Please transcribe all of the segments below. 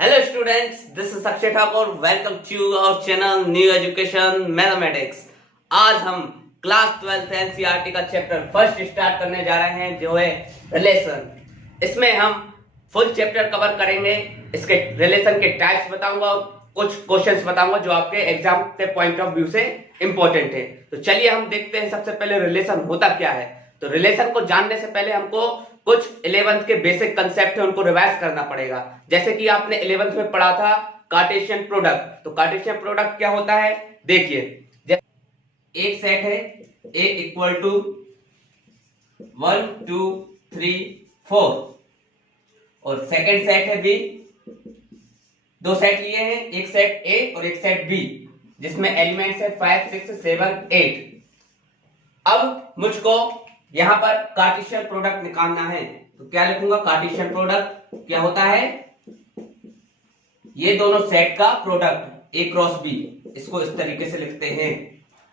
Hello students, this is Akshay Thakur. Welcome to our channel New Education Mathematics. आज हम class 12 NCERT का chapter first start करने जा रहे हैं जो है रिलेशन। इसमें हम फुल चैप्टर कवर करेंगे। इसके रिलेशन के टाइप्स बताऊंगा और कुछ क्वेश्चंस बताऊंगा जो आपके एग्जाम के पॉइंट ऑफ व्यू से इंपॉर्टेंट है। तो चलिए हम देखते हैं सबसे पहले रिलेशन होता क्या है। तो रिलेशन को जानने से पहले हमको कुछ 11th के बेसिक कंसेप्ट है उनको रिवाइज करना पड़ेगा। जैसे कि आपने 11th में पढ़ा था कार्टेशियन प्रोडक्ट। तो कार्टेशियन प्रोडक्ट क्या होता है, देखिए एक सेट है A इक्वल टू 1 2 3 4 और सेकेंड सेट है B। दो सेट लिए हैं, एक सेट A और एक सेट B जिसमें एलिमेंट्स है 5 6 7 8। अब मुझको यहां पर कार्टेशियन प्रोडक्ट निकालना है तो क्या लिखूंगा, कार्टेशियन प्रोडक्ट क्या होता है, ये दोनों सेट का प्रोडक्ट A क्रॉस B। इसको इस तरीके से लिखते हैं।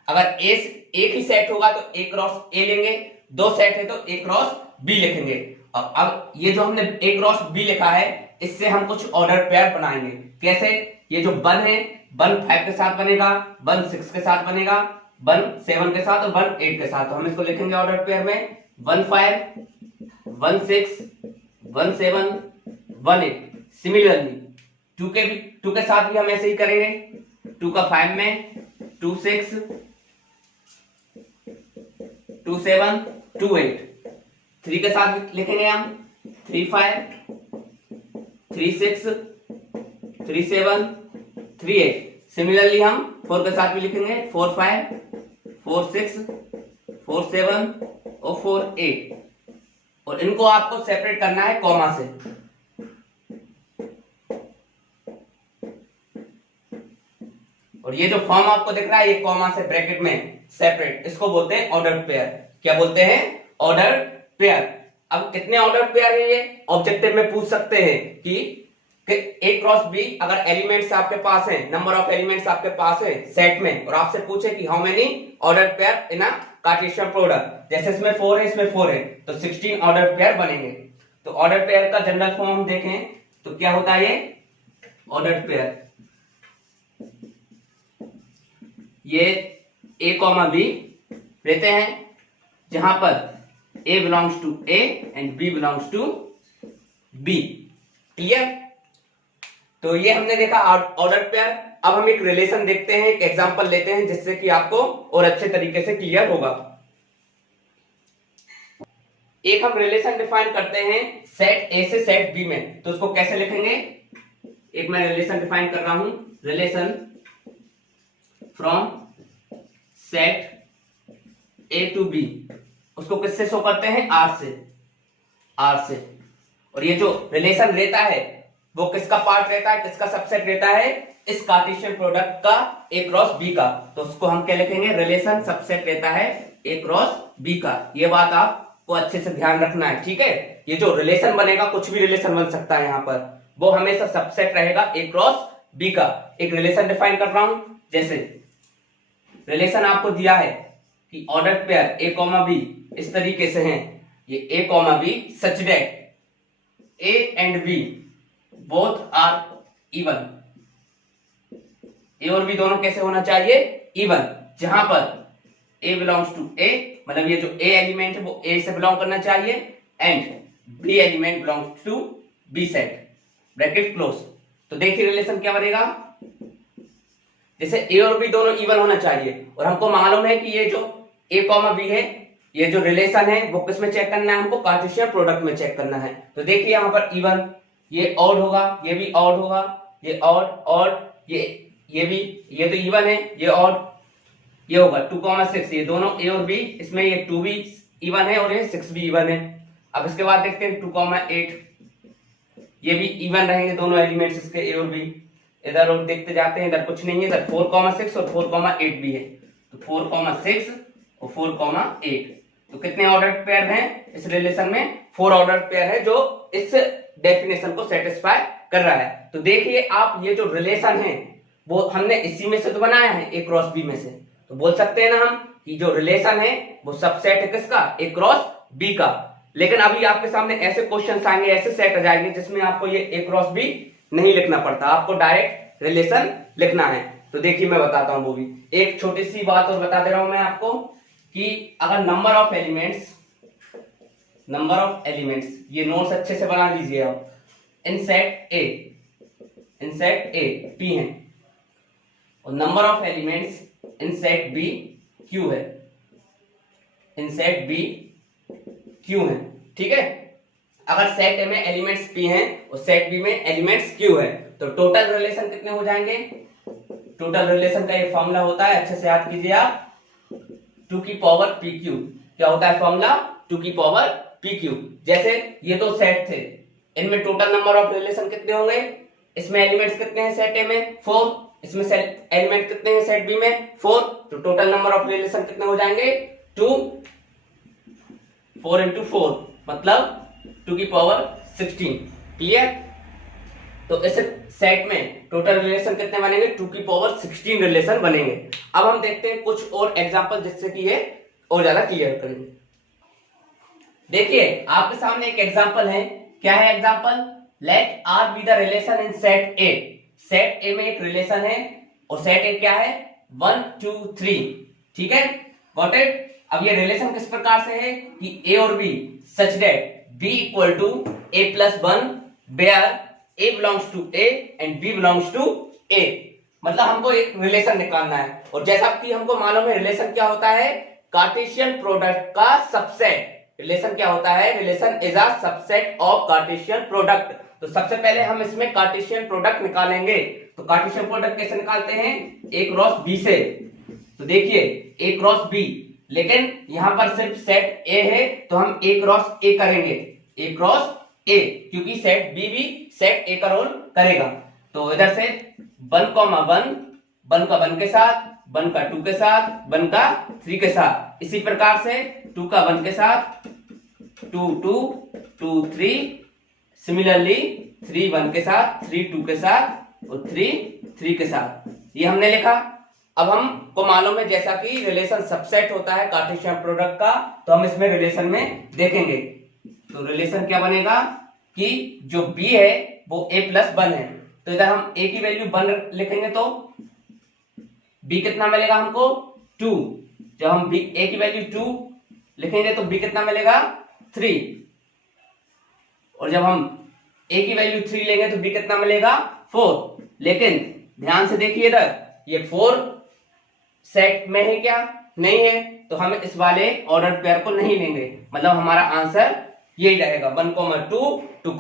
अगर एक ही सेट होगा तो A क्रॉस A लेंगे, दो सेट है तो A क्रॉस B लिखेंगे। और अब ये जो हमने A क्रॉस B लिखा है इससे हम कुछ ऑर्डर पेयर बनाएंगे। कैसे, ये जो 1 है 1 5 के साथ बनेगा, 1 6 के साथ बनेगा, 1 7 के साथ और 1 8 के साथ। तो हम इसको लिखेंगे ऑर्डर पेयर में 1 5 1 6 1 7 1 8। सिमिलरली 2 के साथ भी हम ऐसे ही करेंगे। 2 का 5 में 2 6 2 7 2 8। 3 के साथ भी लिखेंगे हम 3 5 3 6 3 7 3 8। सिमिलरली हम 4 के साथ भी लिखेंगे 4 5 4 6 4 7 और 4 8। और इनको आपको सेपरेट करना है कॉमा से। और ये जो फॉर्म आपको दिख रहा है ये कॉमा से ब्रैकेट में सेपरेट, इसको बोलते हैं ऑर्डर पेयर। क्या बोलते हैं, ऑर्डर पेयर। अब कितने ऑर्डर पेयर है ये ऑब्जेक्टिव में पूछ सकते हैं कि A क्रॉस B अगर एलिमेंट्स आपके पास हैं, नंबर ऑफ एलिमेंट्स आपके पास है सेट में, और आपसे पूछे कि how many order pair in a Cartesian product, जैसे इसमें 4 है इसमें 4 है तो 16 ऑर्डर पेयर बनेंगे। तो ऑर्डर पेयर का जनरल फॉर्म देखें तो क्या होता है, ये ऑर्डर पेयर ये A कॉमा B लेते हैं जहां पर A belongs to A and B belongs to B। Clear. तो ये हमने देखा ऑर्डर पेयर। अब हम एक रिलेशन देखते हैं, एक एग्जांपल लेते हैं जिससे कि आपको और अच्छे तरीके से क्लियर होगा। एक हम रिलेशन डिफाइन करते हैं सेट A से सेट B में। तो उसको कैसे लिखेंगे, एक मैं रिलेशन डिफाइन कर रहा हूं, relation from set A to B। उसको किससे शो करते हैं, R से। और ये जो रिलेशन रहता है वो किसका पार्ट रहता है, किसका सबसेट रहता है, इस कार्टेशियन प्रोडक्ट का A क्रॉस B का। तो उसको हम क्या लिखेंगे, रिलेशन सबसेट रहता है A क्रॉस B का। ये बात आपको अच्छे से ध्यान रखना है, ठीक है। ये जो रिलेशन बनेगा, कुछ भी रिलेशन बन सकता है यहाँ पर, वो हमेशा सबसेट रहेगा A क्रॉस B का। एक रिलेशन डिफाइन कर रहा हूं, जैसे रिलेशन आपको दिया है कि order pair A comma B इस तरीके से हैं, ये A comma B such that A and B both are even. A और B दोनों कैसे होना चाहिए, इवन। जहां पर A बिलोंग्स टू A, मतलब ये जो A एलिमेंट है वो A से बिलोंग करना चाहिए and B element belongs to B set, bracket close. तो देखिए रिलेशन क्या बनेगा, जैसे A और B दोनों इवन होना चाहिए। और हमको मालूम है कि ये जो A कॉमा B है, ये जो रिलेशन है वो किस में चेक करना है, हमको कार्टेशियन प्रोडक्ट में चेक करना है। तो देखिए यहाँ पर इवन, ये ऑड होगा, ये भी ऑड होगा, ये ऑड ऑड, ये भी, ये तो इवन है, ये ऑड, ये होगा 2,6। ये दोनों A और B, इसमें ये 2 भी इवन है और ये 6 भी इवन है। अब इसके बाद देखते हैं 2,8, ये भी इवन रहेंगे दोनों एलिमेंट्स इसके A और B। इधर और देखते जाते हैं, इधर कुछ नहीं है, इधर 4,6 और 4,8 भी है। तो 4,6 और 4,8, तो कितने ऑर्डर पेयर हैं इस रिलेशन में, 4 ऑर्डर पेयर है जो इस डेफिनेशन को सेटिस्फाई कर रहा है। तो देखिए आप, ये जो रिलेशन है वो हमने इसी में से तो बनाया है, A क्रॉस B में से। तो बोल सकते हैं ना हम कि जो रिलेशन है वो सबसेट है किसका, A क्रॉस B का। लेकिन अभी आपके सामने ऐसे क्वेश्चन आएंगे, ऐसे सेट आ जाएंगे जिसमें आपको ये A क्रॉस B नहीं लिखना पड़ता, आपको डायरेक्ट रिलेशन लिखना है। तो देखिए मैं बताता हूं वो भी। एक छोटी सी बात और बता दे रहा हूं मैं आपको कि अगर नंबर ऑफ एलिमेंट्स, ये नोट्स अच्छे से बना लीजिए आप। इन सेट ए पी है और number of elements in set B q है, इन सेट बी क्यू है, ठीक है। अगर सेट ए में एलिमेंट्स पी हैं और सेट बी में एलिमेंट्स क्यू है तो टोटल रिलेशन कितने हो जाएंगे? टोटल रिलेशन का ये फॉर्मूला होता है, अच्छे से याद कीजिए आप, 2 की पावर पी क्यू। क्या होता है फॉर्मूला? 2 की पावर पी क्यू। जैसे ये दो सेट थे, इनमें टोटल नंबर ऑफ रिलेशन कितने होंगे? इसमें एलिमेंट्स कितने हैं सेट ए में? 4। इसमें एलिमेंट कितने हैं सेट बी में? 4। तो टोटल नंबर ऑफ रिलेशन कितने हो जाएंगे? 2। 4 इंटू 4 मतलब 2 की पावर 16। क्लियर? तो इस सेट में टोटल रिलेशन कितने बनेंगे? 2 की पावर 16 रिलेशन बनेंगे। अब हम देखते हैं कुछ और एग्जांपल जिससे कि ये और ज्यादा क्लियर करेंगे। देखिए आपके सामने एक एग्जांपल है। क्या है example? Let R be the relation in set A. Set A में एक रिलेशन है और सेट ए क्या है? 1 2 3। ठीक है, गॉट इट। अब ये रिलेशन किस प्रकार से है कि ए और B such that b equal to a plus 1 where a belongs to a and b belongs to a। मतलब हमको एक रिलेशन निकालना है और जैसा कि हमको मालूम है रिलेशन क्या होता है? कार्टेशियन प्रोडक्ट का सबसेट। रिलेशन क्या होता है? Relation is a subset of Cartesian product. तो सबसे पहले हम इसमें कार्टेशियन प्रोडक्ट निकालेंगे। तो कार्टेशियन प्रोडक्ट कैसे निकालते हैं? a क्रॉस b से। तो देखिए a क्रॉस b, लेकिन यहां पर सिर्फ सेट ए है तो हम ए क्रॉस ए करेंगे, ए क्रॉस ए, क्योंकि सेट बी भी सेट ए का रोल करेगा। तो इधर से 1 का 1 के साथ, 1 का 2 के साथ, 1 का 3 के साथ, इसी प्रकार से 2 का 1 के साथ, 2 2 2 3, सिमिलरली 3 1 के साथ, 3 2 के साथ और 3 3 के साथ। ये हमने लिखा। अब हमको मालूम है जैसा कि रिलेशन सबसेट होता है कार्टेशियन प्रोडक्ट का, तो हम इसमें रिलेशन में देखेंगे। तो रिलेशन क्या बनेगा कि जो b है वो a प्लस 1 है। तो इधर हम a की वैल्यू 1 लिखेंगे तो b कितना मिलेगा हमको? 2। जब हम a की वैल्यू 2 लिखेंगे तो b कितना मिलेगा? 3। और जब हम a की वैल्यू 3 लेंगे तो b कितना मिलेगा? 4। लेकिन ध्यान से देखिए इधर ये 4 सेट में है क्या? नहीं है, तो हम इस वाले ऑर्डर पेयर को नहीं लेंगे। मतलब हमारा आंसर यही रहेगा 1 2 2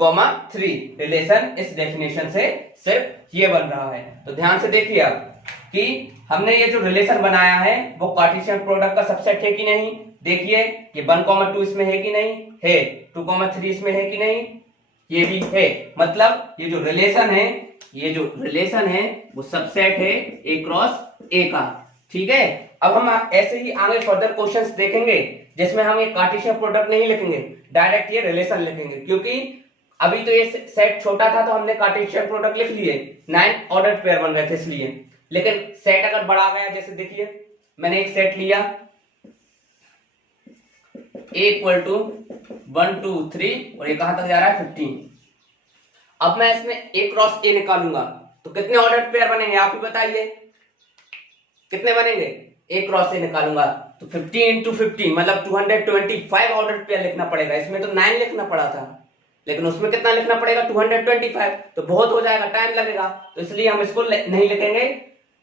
3। रिलेशन इस डेफिनेशन से सिर्फ ये बन रहा है। तो ध्यान से देखिए आप कि हमने ये जो रिलेशन बनाया है वो कार्टेशियन प्रोडक्ट का सबसेट है कि नहीं। देखिए ये 1 2 इसमें है कि नहीं है, 2 3 इसमें है कि नहीं, ये भी है। मतलब ये जो रिलेशन है वो सबसेट है ए क्रॉस ए का। ठीक है, अब हम ऐसे ही आगे फर्दर क्वेश्चंस देखेंगे जिसमें हम ये कार्टेशियन प्रोडक्ट नहीं लिखेंगे, डायरेक्ट ये रिलेशन लिखेंगे। क्योंकि अभी तो ये सेट छोटा था तो हमने कार्टेशियन प्रोडक्ट लिख लिए, 9 ऑर्डर पेयर बन रहे थे इसलिए। लेकिन सेट अगर बढ़ा गया, जैसे देखिए मैंने एक सेट लिया a इक्वल टू 1 2 3 और ये कहां तक जा रहा है? 15। अब मैं इसमें a क्रॉस a निकालूंगा तो कितने ऑर्डर पेयर बनेंगे आप ही बताइए, कितने बनेंगे? a क्रॉस a निकालूंगा तो 15 इंटू 15 मतलब 225 ऑर्डर पेयर लिखना पड़ेगा। इसमें तो 9 लिखना पड़ा था, लेकिन उसमें कितना लिखना पड़ेगा? 225। तो बहुत हो जाएगा, टाइम लगेगा, तो इसलिए हम इसको नहीं लिखेंगे।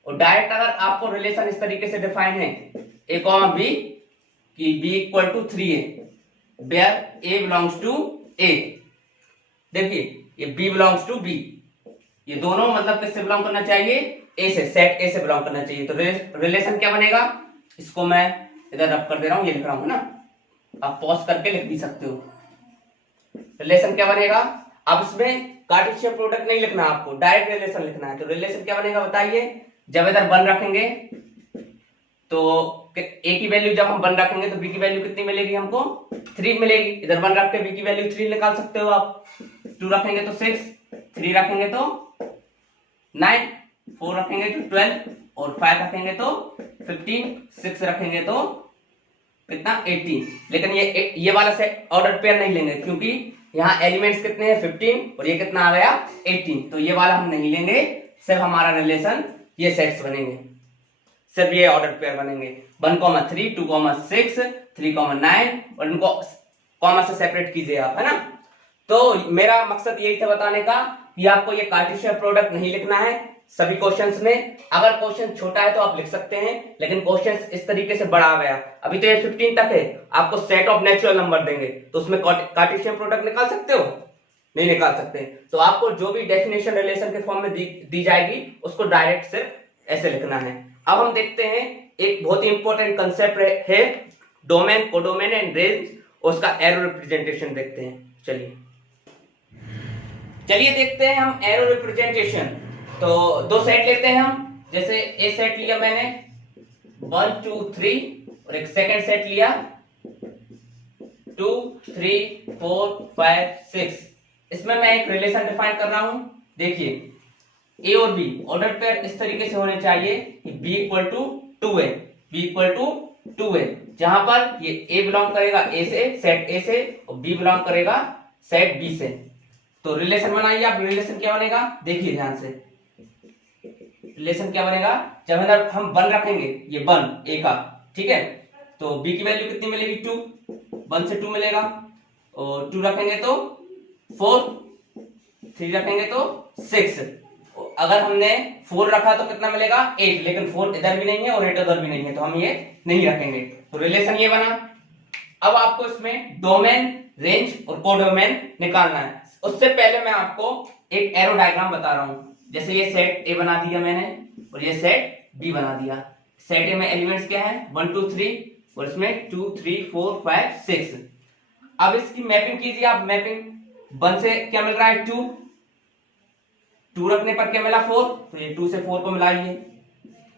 और डायरेक्ट अगर आपको रिलेशन इस तरीके से डिफाइन है a कॉमा b कि b इक्वल टू 3 है where a belongs to a। देखिए ये b बिलोंग्स टू b, ये दोनों मतलब किससे बिलोंग करना चाहिए? ए से, सेट ए से बिलोंग करना चाहिए। तो रिलेशन क्या बनेगा? इसको मैं इधर रब कर दे रहा हूं, ये लिख रहा हूं ना, आप पॉज करके लिख भी सकते हो। रिलेशन क्या बनेगा? अब इसमें कार्टेशियन प्रोडक्ट नहीं लिखना, आपको डायरेक्ट रिलेशन लिखना है। तो रिलेशन क्या बनेगा बताइए? जब इधर 1 रखेंगे तो ए की वैल्यू जब हम 1 रखेंगे तो बी की वैल्यू कितनी मिलेगी हमको? 3 मिलेगी। इधर 1 रख के बी की वैल्यू 3 निकाल सकते हो आप। 2 रखेंगे तो 6, 3 रखेंगे तो 9, 4 रखेंगे तो 12 और 5 रखेंगे तो 15, 6 रखेंगे तो कितना? 18। लेकिन ये वाला से ऑर्डर पेयर नहीं लेंगे क्योंकि यहाँ एलिमेंट्स कितने हैं 15 और ये कितना आ गया 18, तो ये वाला हम नहीं लेंगे, सिर्फ हमारा रिलेशन ये सेट्स बनेंगे, सिर्फ ये ऑर्डर पेयर बनेंगे 1,3, 2,6, 3,9 और इनको कॉमा से सेपरेट कीजिए आप, है ना। तो मेरा मकसद यही था बताने का कि आपको ये कार्टेशियन प्रोडक्ट नहीं लिखना है सभी क्वेश्चंस में। अगर क्वेश्चन छोटा है तो आप लिख सकते हैं, लेकिन क्वेश्चंस इस तरीके से बड़ा आ गया, अभी तो ये 15 तक है, आपको सेट ऑफ नेचुरल नंबर देंगे तो उसमें कार्टेशियन प्रोडक्ट निकाल सकते हो, नहीं निकाल सकते। तो आपको जो भी डेफिनेशन रिलेशन के फॉर्म में दी जाएगी उसको डायरेक्ट सिर्फ ऐसे लिखना है। अब हम देखते हैं एक बहुत ही इंपॉर्टेंट कंसेप्ट है डोमेन, कोडोमेन एंड रेंज, उसका एरो रिप्रेजेंटेशन देखते हैं। चलिए देखते हैं हम एरो रिप्रेजेंटेशन। तो दो सेट लेते हैं हम, जैसे ए सेट लिया मैंने 1 2 3 और एक सेकंड सेट लिया 2 3 4 5 6। इसमें मैं एक रिलेशन डिफाइन कर रहा हूं। देखिए ए और बी ऑर्डर पेयर इस तरीके से होने चाहिए कि b equal to 2a, b equal to 2a, जहां पर ये a बिलोंग करेगा a से, सेट a से, और b बिलोंग करेगा सेट b से। तो रिलेशन बनाइए आप। रिलेशन क्या बनेगा देखिए ध्यान से, रिलेशन क्या बनेगा, जब हम 1 रखेंगे, ये 1 a का, ठीक है, तो b की वैल्यू कितनी मिलेगी 2, 1 से 2 मिलेगा, और 2 रखेंगे तो 4, 3 रखेंगे तो 6। अगर हमने 4 रखा तो कितना मिलेगा 8, लेकिन 4 इधर भी नहीं है और 8 उधर भी नहीं है, तो हम ये नहीं रखेंगे। तो रिलेशन ये बना। अब आपको इसमें डोमेन, रेंज और कोडोमेन निकालना है। उससे पहले मैं आपको एक एरो डायग्राम बता रहा हूं। जैसे ये सेट ए बना दिया मैंने और ये सेट बी बना दिया। सेट ए में एलिमेंट्स क्या है 1 2 3 और इसमें 2 3 4 5 6। अब इसकी मैपिंग कीजिए आप। मैपिंग 1 से क्या मिल रहा है 2, 2 रखने पर क्या मिला 4, तो ये 2 से 4 को मिलाइए,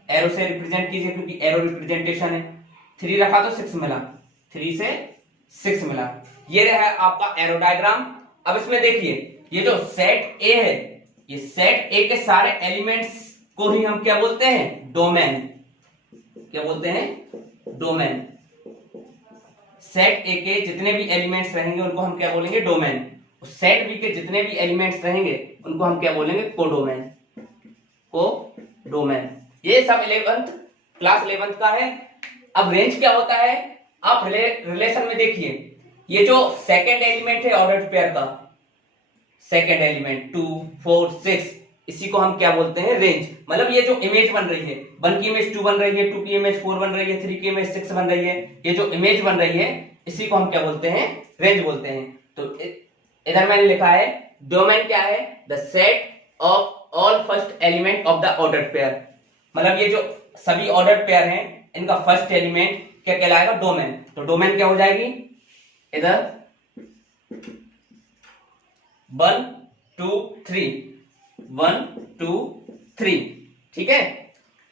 एरो से रिप्रेजेंट कीजिए क्योंकि एरो रिप्रेजेंटेशन है। 3 रखा तो 6 मिला, 3 से 6 मिला। ये रहा आपका एरो डायग्राम। अब इसमें देखिए ये जो सेट ए है, ये सेट ए के सारे एलिमेंट्स को ही हम क्या बोलते हैं डोमेन। क्या बोलते हैं डोमेन। सेट ए के जितने भी एलिमेंट्स रहेंगे उनको हम क्या बोलेंगे डोमेन। सेट बी के जितने भी एलिमेंट्स रहेंगे उनको हम क्या बोलेंगे कोडोमेन। कोडोमेन। ये सब 11th क्लास 11th का है। अब रेंज क्या होता है, आप रिलेशन में देखिए, ये जो सेकंड एलिमेंट है ऑर्डर पेयर का, सेकंड एलिमेंट 2 4 6, इसी को हम क्या बोलते हैं रेंज। मतलब ये जो इमेज बन रही है, 1 की इमेज 2 बन रही है, 2 की इमेज 4 बन रही है, 3 की इमेज 6 बन रही है, ये जो इमेज बन रही है इसी को हम क्या बोलते हैं रेंज बोलते हैं। तो इधर मैंने लिखा है डोमेन क्या है, the set of all first element of the order pair. मतलब ये जो सभी ऑर्डर पेयर हैं इनका फर्स्ट एलिमेंट क्या कहलाएगा डोमेन। तो डोमेन क्या हो जाएगी इधर 1 2 3, 1 2 3, ठीक है।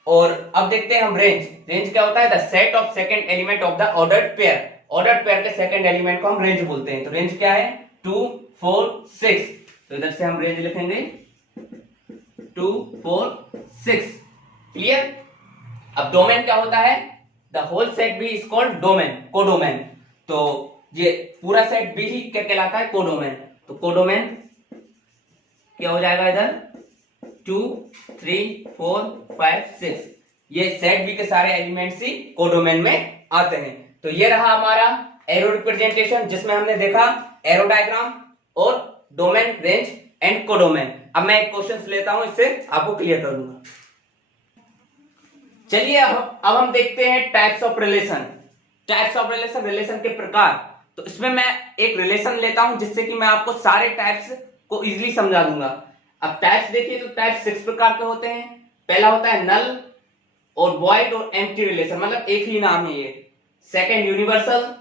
और अब देखते हैं हम रेंज। रेंज क्या होता है the set of second element of the ordered pair. Ordered pair के सेकंड एलिमेंट को हम रेंज बोलते हैं। तो रेंज क्या है 2 4 6, तो इधर से हम रेंज लिखेंगे 2 4 6। क्लियर। अब डोमेन क्या होता है, the whole set B is called domain, codomain. तो ये पूरा सेट बी ही क्या कहलाता है कोडोमेन। तो कोडोमेन क्या हो जाएगा इधर 2 3 4 5 6, ये सेट बी के सारे एलिमेंट्स ही कोडोमेन में आते हैं। तो ये रहा हमारा एरो रिप्रेजेंटेशन, जिसमें हमने देखा एरो डायग्राम और डोमेन, रेंज एंड कोडोमेन। अब मैं एक क्वेश्चन लेता हूं, इससे आपको क्लियर कर दूंगा। चलिए अब हम देखते हैं types of relation. Types of relation, relation के प्रकार। तो इसमें मैं एक रिलेशन लेता हूं जिससे कि मैं आपको सारे टाइप्स को इजीली समझा दूंगा। अब टाइप्स देखिए तो टाइप्स 6 प्रकार के होते हैं। पहला होता है नल और वॉइड और एम्प्टी रिलेशन, मतलब एक ही नाम है ये। Second universal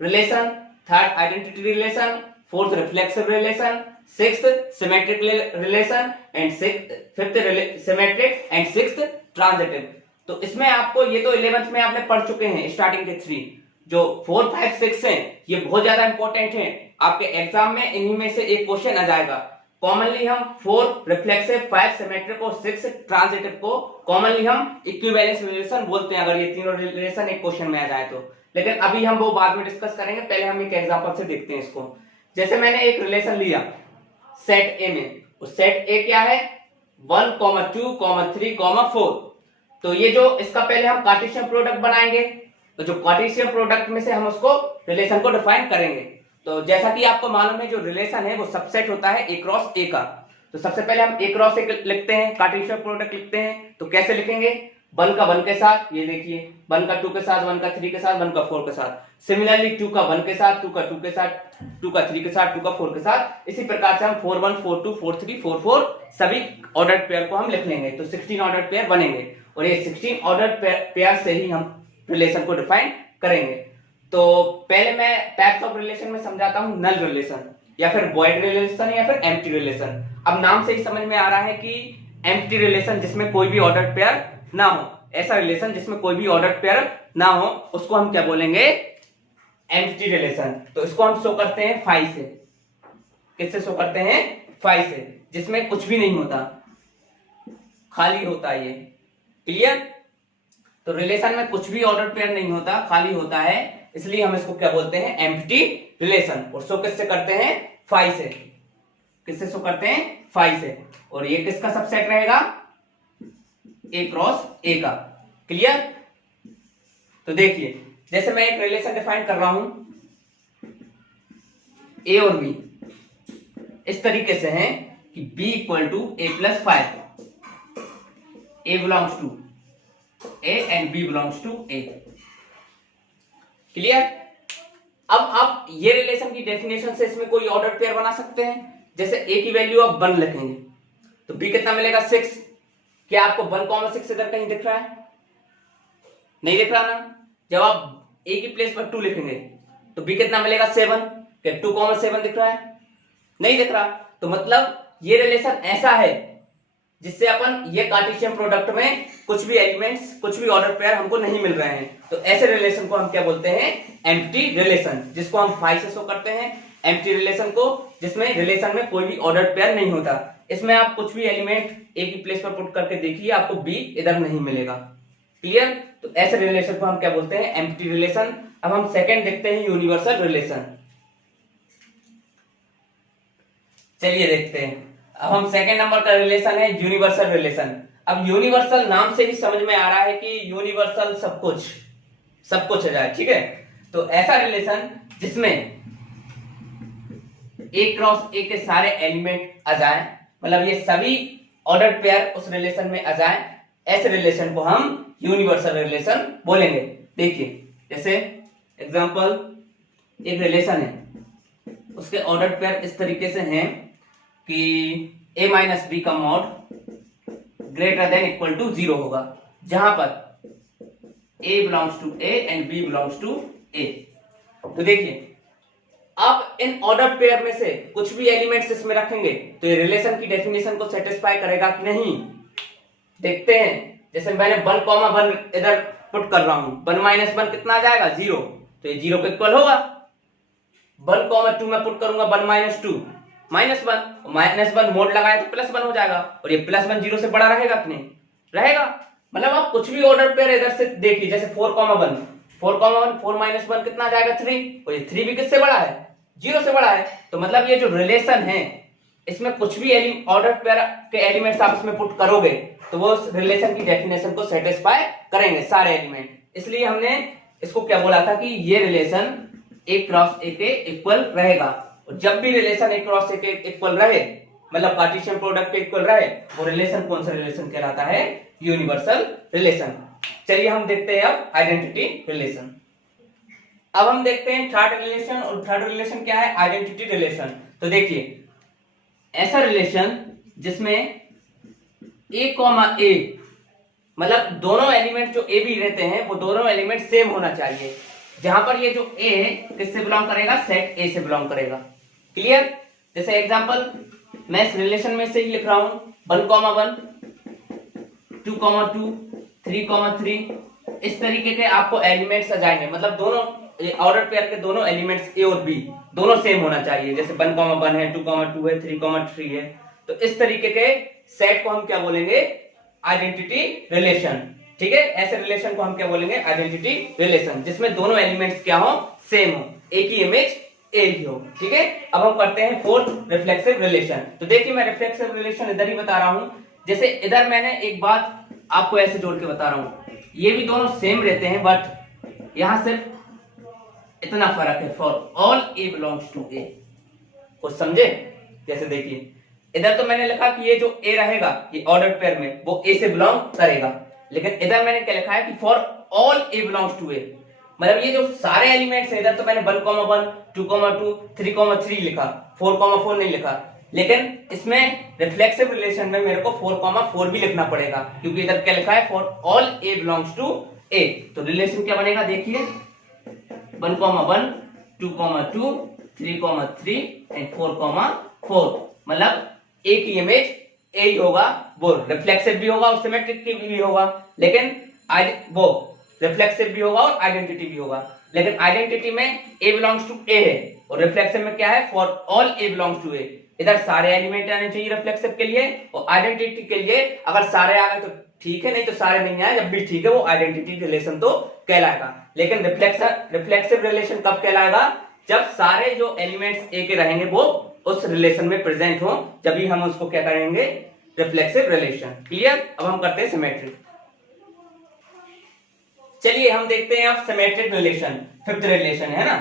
relation, third identity relation, fourth reflexive relation, sixth symmetric relation and fifth symmetric and sixth transitive. तो इसमें आपको ये तो 11th में आपने पढ़ चुके हैं स्टार्टिंग के 3, जो 4 5 6 हैं ये बहुत ज्यादा इंपॉर्टेंट हैं। आपके एग्जाम में इन्हीं में से एक क्वेश्चन आ जाएगा। कॉमनली हम 4 रिफ्लेक्सिव, 5 सिमेट्रिक और 6 ट्रांजिटिव को कॉमनली हम इक्विवेलेंस रिलेशन बोलते हैं, अगर ये तीनों रिलेशन एक क्वेश्चन में आ जाए तो। लेकिन अभी हम वो बाद में डिस्कस करेंगे, पहले हम एक एग्जांपल से देखते हैं इसको। जैसे मैंने एक रिलेशन लिया सेट ए में, उस सेट ए क्या है 1, 2, 3, 4। तो ये जो इसका पहले हम कार्टेशियन प्रोडक्ट बनाएंगे, तो जो कार्टेशियन प्रोडक्ट में से हम उसको रिलेशन को डिफाइन करेंगे। तो जैसा कि आपको मालूम है जो रिलेशन है वो सबसेट होता है ए क्रॉस ए का। तो सबसे पहले हम ए क्रॉस ए लिखते हैं, कार्टेशियन प्रोडक्ट लिखते हैं। तो कैसे लिखेंगे 1 का 1 के साथ, ये देखिए 1 का 2 के साथ, 1 का 3 के साथ, 1 का 4 के साथ। सिमिलरली 2 का 1 के साथ, 2 का 2 के साथ, 2 का 3 के साथ, 2 का 4 के साथ। इसी प्रकार से हम 4, 1, 4, 2, 4, 3, 4, 4 सभी ऑर्डर्ड पेयर को हम लिख लेंगे। तो 16 ऑर्डर्ड पेयर बनेंगे और ये 16 ऑर्डर्ड पेयर से ही हम रिलेशन को डिफाइन करेंगे। तो पहले मैं टाइप्स ऑफ रिलेशन में समझाता हूं, नल रिलेशन या फिर वॉइड रिलेशन या फिर एम्प्टी रिलेशन। अब नाम से ही समझ में आ रहा है कि एम्प्टी रिलेशन जिसमें कोई भी ऑर्डर्ड पेयर ना हो, ऐसा रिलेशन जिसमें कोई भी ऑर्डर्ड पेयर ना हो, उसको हम क्या बोलेंगे एम्प्टी रिलेशन। तो इसको हम शो करते हैं फाई से। किससे शो करते हैं फाई से, जिसमें कुछ भी नहीं होता, खाली होता है ये। क्लियर? तो रिलेशन में कुछ भी ऑर्डर्ड पेयर नहीं होता, खाली होता है, इसलिए हम इसको क्या बोलते हैं एम्प्टी रिलेशन। और शो किससे करते हैं फाई से। किससे शो करते हैं फाई से। और ये किसका सबसेट रहेगा ए क्रॉस ए का। क्लियर? तो देखिए जैसे मैं एक रिलेशन डिफाइन कर रहा हूं, ए और बी इस तरीके से है कि b equal to A plus 5, A belongs to A and b belongs to A. Clear? अब आप ये रिलेशन की डेफिनेशन से इसमें कोई ऑर्डर पेयर बना सकते हैं। जैसे a की वैल्यू आप 1 लिखेंगे तो b कितना मिलेगा 6। क्या आपको 1,6 इधर कहीं दिख रहा है? नहीं दिख रहा ना। जब आप a की प्लेस पर 2 लिखेंगे तो b कितना मिलेगा 7। क्या 2,7 दिख रहा है? नहीं दिख रहा। तो मतलब ये रिलेशन ऐसा है जिससे अपन ये कार्टेशियन प्रोडक्ट में कुछ भी एलिमेंट्स, कुछ भी ऑर्डर पेयर हमको नहीं मिल रहे हैं। तो ऐसे रिलेशन को हम क्या बोलते हैं एम्प्टी रिलेशन, जिसको हम फाई से शो करते हैं। एम्प्टी रिलेशन को जिसमें रिलेशन में कोई भी ऑर्डर पेयर नहीं होता। इसमें आप कुछ भी एलिमेंट ए की प्लेस पर पुट करके देखिए, आपको बी इधर नहीं मिलेगा। क्लियर? तो ऐसे रिलेशन को हम क्या बोलते हैं एम्प्टी रिलेशन। अब हम सेकेंड देखते हैं यूनिवर्सल रिलेशन। चलिए देखते हैं। अब हम सेकेंड नंबर का रिलेशन है यूनिवर्सल रिलेशन। अब यूनिवर्सल नाम से ही समझ में आ रहा है कि यूनिवर्सल सब कुछ हो जाए। ठीक है? तो ऐसा रिलेशन जिसमें ए क्रॉस ए के सारे एलिमेंट आ जाए, मतलब ये सभी ऑर्डर्ड पेयर उस रिलेशन में आ जाए, ऐसे रिलेशन को हम यूनिवर्सल रिलेशन बोलेंगे। देखिए जैसे एग्जांपल एक रिलेशन है, उसके ऑर्डर्ड पेयर इस तरीके से हैं कि a माइनस बी का mod greater than equal to 0 होगा, जहां पर a belongs to a and b belongs to a। तो देखिए आप इन ऑर्डर पेयर में से कुछ भी एलिमेंट्स इसमें रखेंगे तो ये रिलेशन की डेफिनेशन को सेटिस्फाई करेगा कि नहीं, देखते हैं। जैसे मैंने 1,1 इधर पुट कर रहा हूं, 1 माइनस 1 कितना आ जाएगा 0, तो ये 0 के इक्वल होगा। 1,2 में पुट करूंगा 1 माइनस 2 -1 मोड लगाए तो +1 हो जाएगा, और ये +1 0 से बड़ा रहेगा कि नहीं रहेगा। मतलब आप कुछ भी ऑर्डर पेयर इधर से देखिए, जैसे 4,1 4 माइनस 1 कितना आ जाएगा 3, और ये 3 भी किससे बड़ा है 0 से बड़ा है। तो मतलब ये जो रिलेशन है इसमें कुछ भी ऑर्डर पेयर के एलिमेंट्स आप इसमें पुट करोगे तो वो रिलेशन की डेफिनेशन को सेटिस्फाई करेंगे सारे एलिमेंट। इसलिए हमने इसको क्या बोला था कि ये रिलेशन ए क्रॉस ए के इक्वल रहेगा। और जब भी रिलेशन ए क्रॉस ए के इक्वल रहे, मतलब कार्टेशियन प्रोडक्ट के इक्वल रहे, वो रिलेशन कौन सा रिलेशन कहलाता है यूनिवर्सल रिलेशन। चलिए हम देखते हैं अब आइडेंटिटी रिलेशन। अब हम देखते हैं थर्ड रिलेशन, और थर्ड रिलेशन क्या है आइडेंटिटी रिलेशन। तो देखिए ऐसा रिलेशन जिसमें a, a मतलब दोनों एलिमेंट जो a भी रहते हैं वो दोनों एलिमेंट सेम होना चाहिए, जहां पर ये जो a है किससे बिलोंग करेगा सेट a से बिलोंग करेगा। क्लियर? जैसे एग्जांपल मैं इस रिलेशन में से ही लिख रहा हूं 1,1 2,2 3,3 इस तरीके के आपको एलिमेंट्स आ जाएंगे। मतलब दोनों ऑर्डर पेयर के दोनों एलिमेंट्स a और b दोनों सेम होना चाहिए। जैसे 1,1 है 2,2 है 3,3 है, तो इस तरीके के सेट को हम क्या बोलेंगे आइडेंटिटी रिलेशन। ठीक है? ऐसे रिलेशन को हम क्या बोलेंगे आइडेंटिटी रिलेशन, जिसमें दोनों एलिमेंट्स क्या हो सेम हो, एक ही इमेज ए ही हो। ठीक है, अब हम करते हैं फोर्थ रिफ्लेक्सिव रिलेशन। तो देखिए मैं रिफ्लेक्सिव रिलेशन इधर ही बता रहा हूं, जैसे इधर मैंने एक बात आपको ऐसे जोड़ के बता रहा हूं, ये भी दोनों सेम रहते हैं बट यहां सिर्फ इतना फर्क है, for all A belongs to A. कुछ समझे? जैसे देखिए इधर तो मैंने लिखा कि ये जो ए रहेगा ये ऑर्डर्ड पेयर में वो ए से बिलोंग करेगा, लेकिन इधर मैंने क्या लिखा है कि for all A belongs to A, मतलब ये जो सारे एलिमेंट्स है, इधर तो मैंने 1,1 2,2 3,3 लिखा, 4,4 नहीं लिखा, लेकिन इसमें रिफ्लेक्सिव रिलेशन में मेरे को 4,4 भी लिखना पड़ेगा क्योंकि इधर क्या लिखा है for all A belongs to A. तो रिलेशन क्या बनेगा देखिए 1,1 2,2 3,3 एंड 4,4, मतलब ए की इमेज ए ही होगा, वो रिफ्लेक्सिव भी होगा और सिमेट्रिक भी होगा, लेकिन वो रिफ्लेक्सिव भी होगा और आइडेंटिटी भी होगा, लेकिन आइडेंटिटी में ए बिलोंग्स टू ए है और रिफ्लेक्सिव में क्या है for all A belongs to A. इधर सारे एलिमेंट आने चाहिए रिफ्लेक्सिव के लिए, और आइडेंटिटी के लिए अगर सारे आ गए तो ठीक है, नहीं तो सारे नहीं आए, जब भी ठीक है वो आइडेंटिटी रिलेशन तो कहलाएगा। लेकिन रिफ्लेक्सिव रिलेशन कब कहलाएगा? जब सारे जो एलिमेंट्स ए के रहेंगे वो उस रिलेशन में प्रेजेंट हो, जब भी हम उसको क्या करेंगे रिफ्लेक्सिव रिलेशन। क्लियर? अब हम करते हैं सिमेट्रिक। चलिए हम देखते हैं अब सिमेट्रिक रिलेशन, फिफ्थ रिलेशन है ना।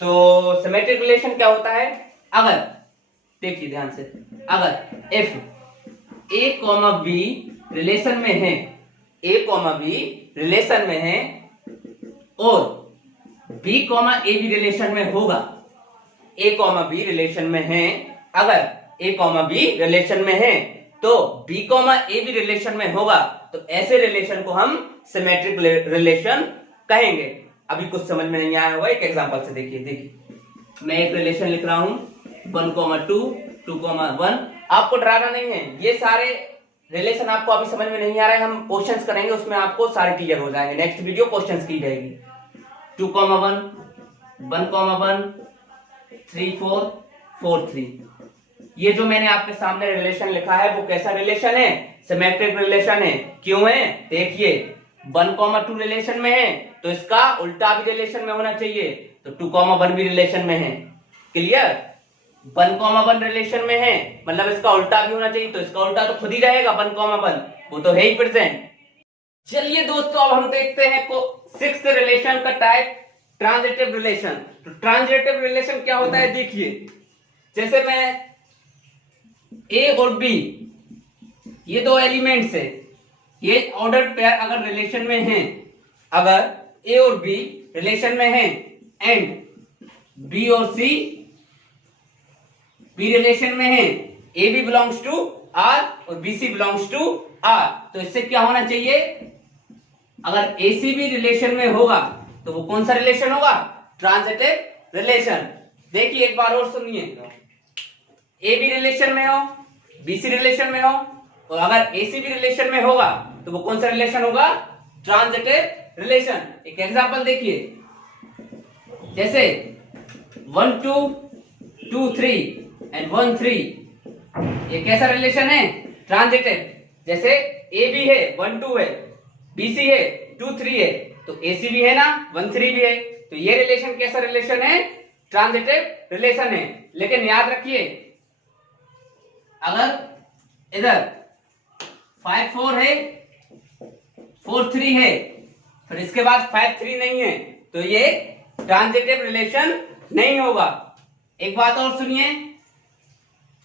तो सिमेट्रिक रिलेशन क्या होता है? अगर देखिए ध्यान से, अगर if A comma B relation में है, ए कॉमा बी रिलेशन में है और बी कॉमा ए भी रिलेशन में होगा, ए कॉमा बी रिलेशन में है, अगर ए कॉमा बी रिलेशन में है तो बी कॉमा ए भी रिलेशन में होगा, तो ऐसे रिलेशन को हम सिमेट्रिक रिलेशन कहेंगे। अभी कुछ समझ में नहीं आया होगा, एक एग्जांपल से देखिए मैं एक रिलेशन लिख रहा हूं 1,2 2,1। आपको डराना नहीं है, ये सारे रिलेशन आपको अभी समझ में नहीं आ रहा है, हम क्वेश्चंस करेंगे उसमें आपको सारे क्लियर हो जाएंगे। नेक्स्ट वीडियो क्वेश्चंस की जाएगी। 2,1 1,1 3 4 4 3, ये जो मैंने आपके सामने रिलेशन लिखा है वो कैसा रिलेशन है? सिमेट्रिक रिलेशन है। क्यों है? देखिए 1,2 रिलेशन में है तो इसका उल्टा भी रिलेशन में होना चाहिए, तो 2,1 भी रिलेशन में है। क्लियर? 1,1 रिलेशन में है मतलब इसका उल्टा भी होना चाहिए, तो इसका उल्टा तो खुद ही रहेगा 1,1, वो तो है ही प्रेजेंट। चलिए दोस्तों अब हम देखते हैं को सिक्स्थ रिलेशन का टाइप ट्रांजिटिव रिलेशन। तो ट्रांजिटिव रिलेशन क्या होता है देखिए, जैसे मैं ए और बी ये दो एलिमेंट्स है, ये ऑर्डर्ड पेयर अगर रिलेशन में हैं, अगर ए और बी रिलेशन में हैं एंड बी और सी बी रिलेशन में हैं, A B belongs to R और B C belongs to R, तो इससे क्या होना चाहिए? अगर ए सी भी रिलेशन में होगा तो वो कौन सा रिलेशन होगा? Transitive relation. देखिए एक बार और सुनिए, ए बी रिलेशन में हो, बी सी रिलेशन में हो, और अगर ए सी भी रिलेशन में होगा तो वो कौन सा रिलेशन होगा? Transitive relation. एक एग्जांपल देखिए, जैसे 1 2 2 3 एंड 1 3, ये कैसा रिलेशन है? ट्रांजिटिव। जैसे ए बी है 1 2 है, बी सी है 2 3 है, तो ए सी भी है ना 1 3 भी है, तो ये रिलेशन कैसा रिलेशन है? ट्रांजिटिव रिलेशन है। लेकिन याद रखिए अगर इधर 5 4 है 4 3 है फिर इसके बाद 5 3 नहीं है, तो ये ट्रांजिटिव रिलेशन नहीं होगा। एक बात और सुनिए,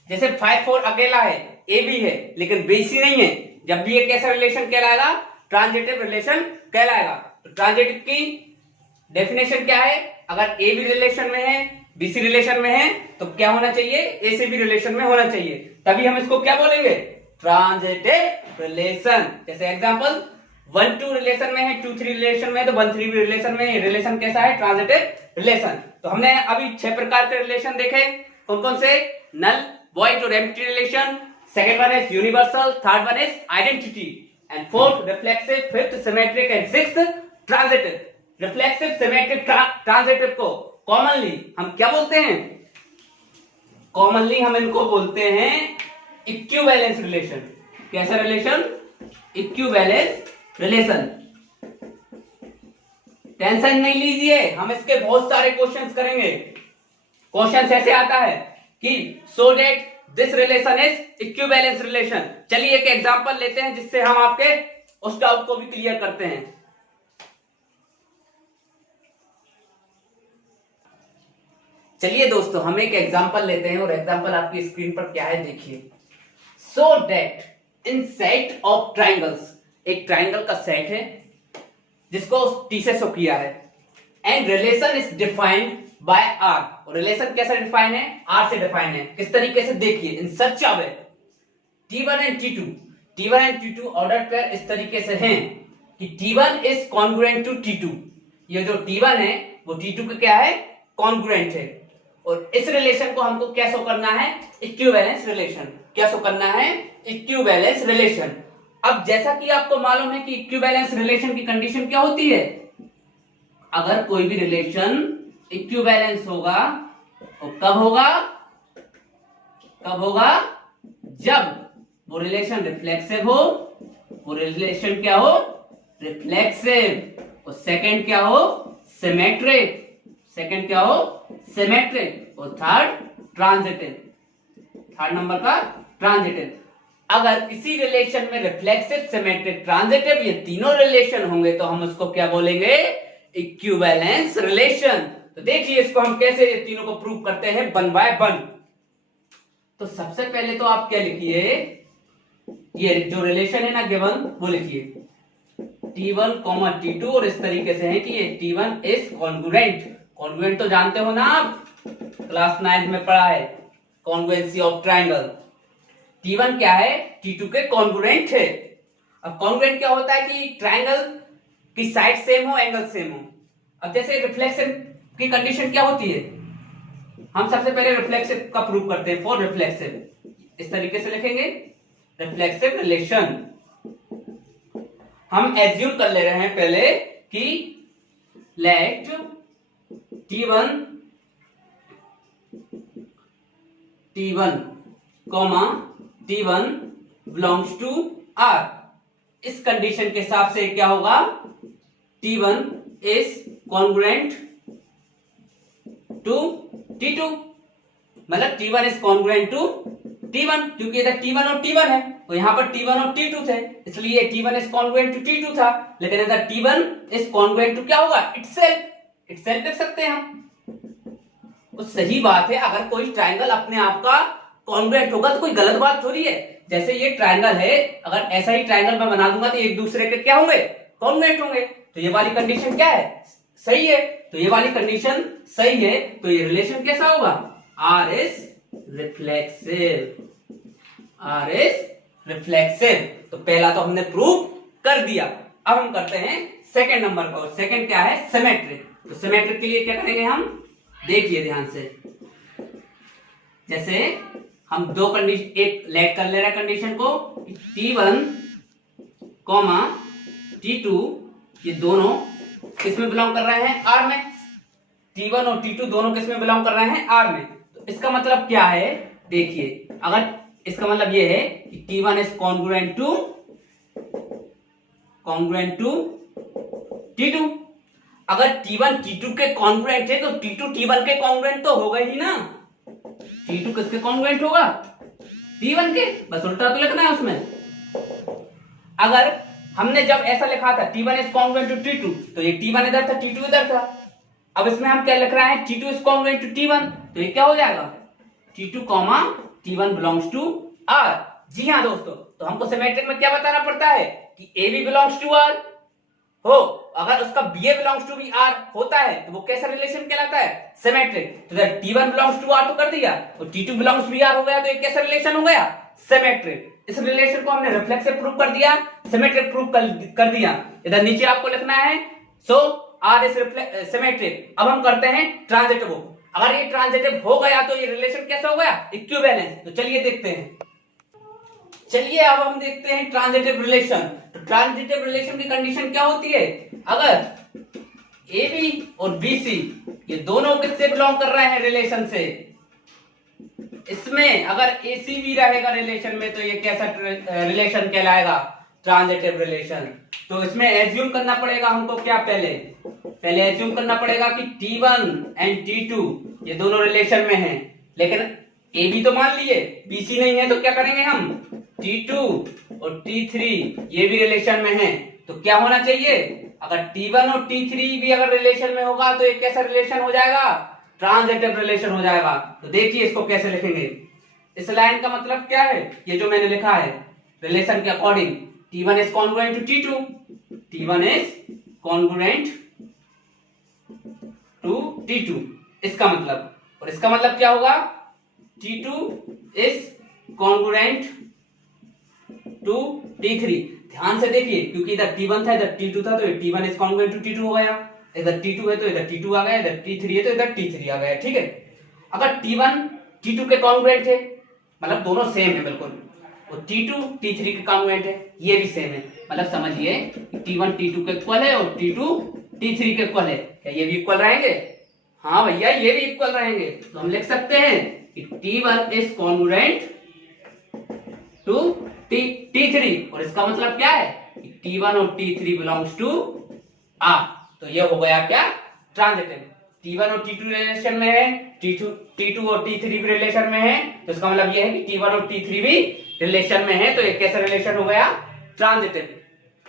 जैसे 5 4 अकेला है, ए बी है लेकिन बी सी नहीं है, जब भी ये कैसा रिलेशन कहलाएगा? ट्रांजिटिव रिलेशन कहलाएगा। तो ट्रांजिटिव की डेफिनेशन क्या है? अगर ए बी रिलेशन में है, बी सी रिलेशन में है, तो क्या होना चाहिए? ए सी बी रिलेशन में होना चाहिए, तभी हम इसको क्या बोलेंगे? Transitive relation. जैसे एग्जांपल 1 2 रिलेशन में है, 2 3 रिलेशन में है, तो 1 3 भी रिलेशन में है। रिलेशन कैसा है? Transitive relation. तो हमने अभी 6 प्रकार के रिलेशन देखे, कौन कौन से? नल, वॉइड और empty relation, second one is universal, third one is identity, and fourth reflexive, fifth symmetric and sixth transitive. Reflexive, symmetric, transitive को कॉमनली हम क्या बोलते हैं? कॉमनली हम इनको बोलते हैं इक्विवेलेंस रिलेशन। कैसा रिलेशन? Equivalence relation. टेंशन नहीं लीजिए, हम इसके बहुत सारे क्वेश्चंस करेंगे। क्वेश्चन ऐसे आता है कि so that this relation is equivalence relation. चलिए एक एग्जांपल लेते हैं जिससे हम आपके उस डाउट को भी क्लियर करते हैं। चलिए दोस्तों हम एक एग्जांपल लेते हैं और एग्जांपल आपकी स्क्रीन पर क्या है देखिए। So that in set of triangles, एक ट्राइंगल का सेट है जिसको टी से शो किया है, and relation is defined by R. और रिलेशन कैसे डिफाइन है? आर से डिफाइन है। किस तरीके से? देखिए in such a way T1 and T2, T1 and T2 order pair इस तरीके से हैं कि T1 is congruent to T2। ये जो T1 है वो T2 का क्या है? कॉन्ग्रुएंट है। और इस रिलेशन को हमको क्या शो करना है? Equivalence relation. क्या शो करना है? Equivalence relation. अब जैसा कि आपको मालूम है कि इक्विवेलेंस रिलेशन की कंडीशन क्या होती है? अगर कोई भी रिलेशन इक्विवेलेंस होगा तो कब होगा? कब होगा? जब वो रिलेशन रिफ्लेक्सिव हो। वो रिलेशन क्या हो? रिफ्लेक्सिव। और सेकंड क्या हो? सिमेट्रिक। सेकंड क्या हो? सिमेट्रिक। और थर्ड ट्रांजिटिव। थर्ड नंबर का ट्रांजिटिव। अगर किसी रिलेशन में रिफ्लेक्सिव, सिमेट्रिक, ट्रांजिटिव ये तीनों रिलेशन होंगे तो हम उसको क्या बोलेंगे? Equivalence relation. तो देखिए इसको हम कैसे ये तीनों को प्रूव करते हैं वन बाय वन। तो सबसे पहले तो आप क्या लिखिए, ये जो रिलेशन है ना गिवन वो लिखिए T1, T2 और इस तरीके से है कि ये T1 इज कॉन्ग्रुएंट। कॉन्ग्रुएंट तो जानते हो ना आप, क्लास 9 में पढ़ा है कॉन्ग्रुएंसी ऑफ ट्राइंगल। T1 क्या है? T2 के कॉन्ग्रुएंट है। अब कॉन्ग्रुएंट क्या होता है कि ट्राइंगल की साइड सेम हो, एंगल सेम हो। अब जैसे रिफ्लेक्शन की कंडीशन क्या होती है? हम सबसे पहले रिफ्लेक्सिव का प्रूव करते हैं। फॉर रिफ्लेक्सिव इस तरीके से लिखेंगे रिफ्लेक्सिव रिलेशन। हम एज्यूम कर ले रहे हैं पहले कि let T1 T1 belongs to R। इस कंडीशन के हिसाब से क्या होगा? T1 is congruent to T2। मतलब T1 is congruent to T1, क्योंकि इधर T1 और T1 है तो यहां पर T1 और T2 थे, इसलिए T1 is congruent to T2 था। लेकिन इधर T1 इज कॉन्ग्रुएंट टू क्या होगा? इटसेल्फ लिख सकते हैं हम। तो सही बात है, अगर कोई ट्राइंगल अपने आप का कॉन्ग्रुएंट होगा तो कोई गलत बात थोड़ी है। जैसे ये ट्राइंगल है, अगर ऐसा ही ट्राइंगल मैं बना दूंगा तो एक दूसरे के क्या होंगे? कॉन्ग्रुएंट होंगे। तो ये वाली कंडीशन क्या है? सही है। तो ये वाली कंडीशन सही है तो ये रिलेशन कैसा होगा? R is reflexive. R is reflexive. तो पहला तो हमने प्रूव कर दिया। अब हम करते हैं सेकंड नंबर को। सेकंड क्या है? सिमेट्रिक। तो सिमेट्रिक के लिए क्या करेंगे हम? देखिए ध्यान से। जैसे हम दो कंडीशन, एक लेट कर ले रहे हैं कंडीशन को T1, T2 ये दोनों किसमें बिलोंग कर रहे हैं? R में। T1 और T2 दोनों किसमें बिलोंग कर रहे हैं? R में। तो इसका मतलब क्या है? देखिए अगर इसका मतलब ये है कि T1 is congruent to T2। अगर T1 T2 के कॉन्ग्रुएंट है तो T2 T1 के कॉन्ग्रुएंट तो होगा ही ना। T2 किसके कॉन्ग्रुएंट होगा? T1 के। बस उल्टा तो लिखना है उसमें। अगर हमने जब ऐसा लिखा था T1 is congruent to T2 तो ये T1 इधर था, T2 इधर था। अब इसमें हम क्या लिख रहे हैं? T2 is congruent to T1 तो ये क्या हो जाएगा? T2, T1 belongs to R। जी हाँ दोस्तों, तो हमको सिमेट्रिक में क्या बताना पड़ता है कि AB बिलोंग्स टू R हो। अगर उसका BA बिलोंग्स टू भी R होता है तो वो कैसा रिलेशन कहलाता है? सिमेट्रिक। तो T1 बिलोंग्स टू R तो कर दिया और T2 बिलोंग्स टू R हो गया तो ये कैसा रिलेशन हो गया? सिमेट्रिक। इस रिलेशन को हमने रिफ्लेक्सिव प्रूव कर दिया, सिमेट्रिक प्रूव कर दिया। इधर नीचे आपको लिखना है सो R इज सिमेट्रिक। अब हम करते हैं ट्रांजिटिव। अगर ये ट्रांजिटिव हो गया तो ये रिलेशन कैसा हो गया? इक्विवेलेंस। तो चलिए देखते हैं। चलिए अब हम देखते हैं ट्रांजिटिव रिलेशन। तो ट्रांजिटिव रिलेशन की कंडीशन क्या होती है? अगर AB और BC ये दोनों किससे बिलोंग कर रहे हैं रिलेशन से? इसमें अगर AC भी रहेगा रिलेशन में तो ये कैसा रिलेशन कहलाएगा? Transitive relation. तो इसमें एज्यूम करना पड़ेगा हमको क्या, पहले एज्यूम करना पड़ेगा कि T1 एंड T2 ये दोनों रिलेशन में हैं, लेकिन ए बी तो मान लिए, बी सी नहीं है, तो क्या करेंगे हम, T2 और T3 ये भी रिलेशन में हैं, तो क्या होना चाहिए, अगर T1 और T3 भी अगर रिलेशन में होगा तो एक कैसा रिलेशन हो जाएगा, ट्रांजिटिव रिलेशन हो जाएगा। तो देखिए इसको कैसे लिखेंगे, इस लाइन का मतलब क्या है, ये जो मैंने लिखा है रिलेशन के according, T1 is congruent to T2, T1 is congruent to T2, इसका मतलब, और इसका मतलब क्या होगा, T2 is congruent to T3। ध्यान से देखिए, क्योंकि इधर T1 था इधर T2 था, तो T1 is congruent to T2 हो गया, इधर T2 है तो इधर T2 आ गया, इधर T3 है तो इधर T3 आ गया, ठीक है। अगर T1 T2 के कॉन्ग्रुएंट है, मतलब दोनों सेम है बिल्कुल, और T2 T3 के कॉन्ग्रुएंट है, ये भी सेम है, मतलब समझिए T1 T2 के इक्वल है और T2 T3 के इक्वल है। क्या ये भी इक्वल रहेंगे, हाँ भैया ये भी इक्वल रहेंगे, तो हम लिख सकते हैं कि T1 is congruent to T3, और इसका मतलब क्या है, T1 और T3 बिलोंग्स टू R। तो ये हो गया क्या, ट्रांजिटिव। T1 और T2 रिलेशन में है, T2 और T3 भी रिलेशन में है, तो इसका मतलब ये है कि T1 और T3 भी रिलेशन में है, तो ये कैसा रिलेशन हो गया, ट्रांजिटिव।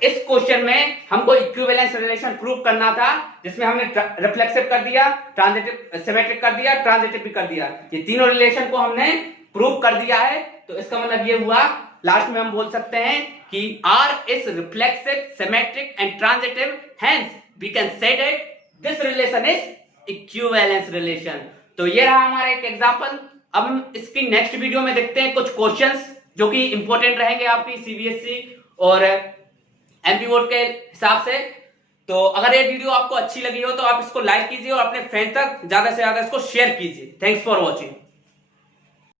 इस क्वेश्चन में हमको इक्विवेलेंस रिलेशन प्रूव करना था, जिसमें हमने रिफ्लेक्सिव कर दिया, ट्रांजिटिव सिमेट्रिक कर दिया, ट्रांजिटिव भी कर दिया, ये तीनों रिलेशन को हमने प्रूव कर दिया है। तो इसका मतलब ये हुआ, लास्ट में हम बोल सकते हैं कि R is reflexive, symmetric and transitive, hence we can say that this relation is equivalence relation। तो ये रहा हमारा एक एग्जांपल। अब हम इसकी नेक्स्ट वीडियो में देखते हैं कुछ क्वेश्चंस जो कि इंपॉर्टेंट रहेंगे आपकी सीबीएसई और एमपी बोर्ड के हिसाब से। तो अगर ये वीडियो आपको अच्छी लगी हो तो आप इसको लाइक कीजिए और अपने फ्रेंड तक ज्यादा से ज्यादा इसको शेयर कीजिए। Thanks for watching.